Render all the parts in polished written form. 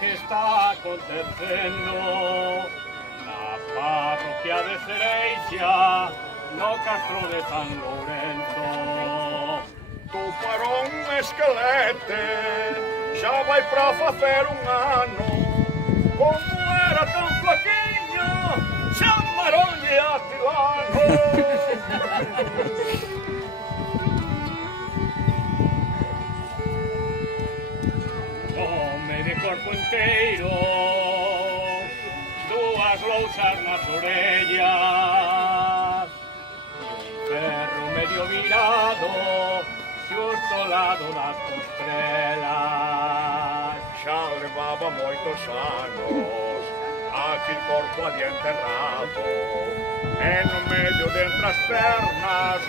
que está acontecendo na parroquia de Cereixa, no Castro de San Lourenzo. Toparon un esquelete, xa vai pra facer un ano. Como era tan flaquiño, chamaronlle a Tilano. Home de corpo inteiro, dúas lousas nas orellas, ferro medio virado, xusto ao lado das costrelas. Xa levaba moitos anos, aquel corpo ali enterrado, e no medio de entre as pernas,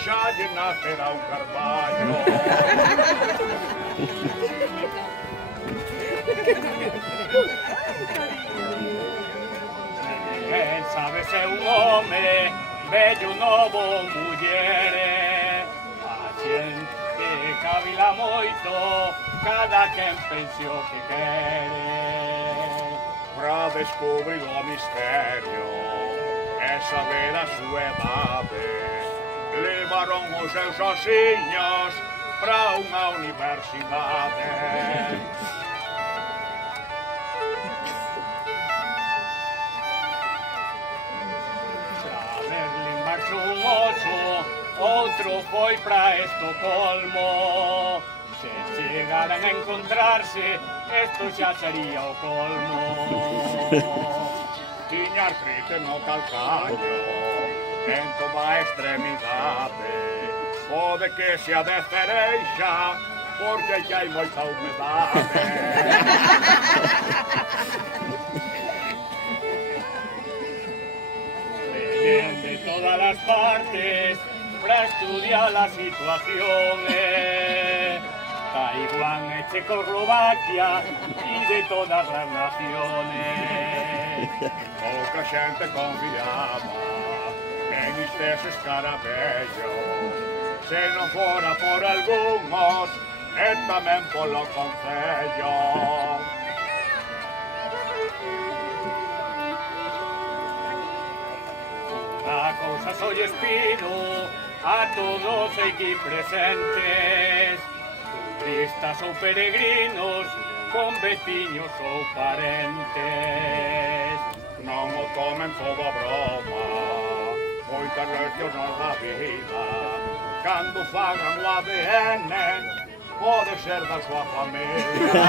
xa lle nacerá un carballo. Quen sabe se un home, vello, novo ou muller, a xente cabila moito, cada quen pense o que quere. Pra descubrir o misterio e saber a súa edade, levaron os seus osiños pra unha universidade. Pra Berlín marchou un oso, outro foi pra Estocolmo. Se chegaran a encontrarse, esto xa sería o colmo. Tiña artrite no calcaño, en toda a extremidade. Pode que sea de Cereixa, porque xa hai moita humedade. Veñen de todas as partes pra estudiar a situación. Taiwán e Checoslovaquia e de todas as naciones. Pouca xente confiaba en estes escarabellos, se non fora por algúns e tamén polo concello. Unha cousa soy espido a todos aquí presentes, turistas ou peregrinos, con veciños ou parentes. Non o tomen todo a broma, moitas lecciones da vida. Cando fagan o ADN, pode ser da súa familia.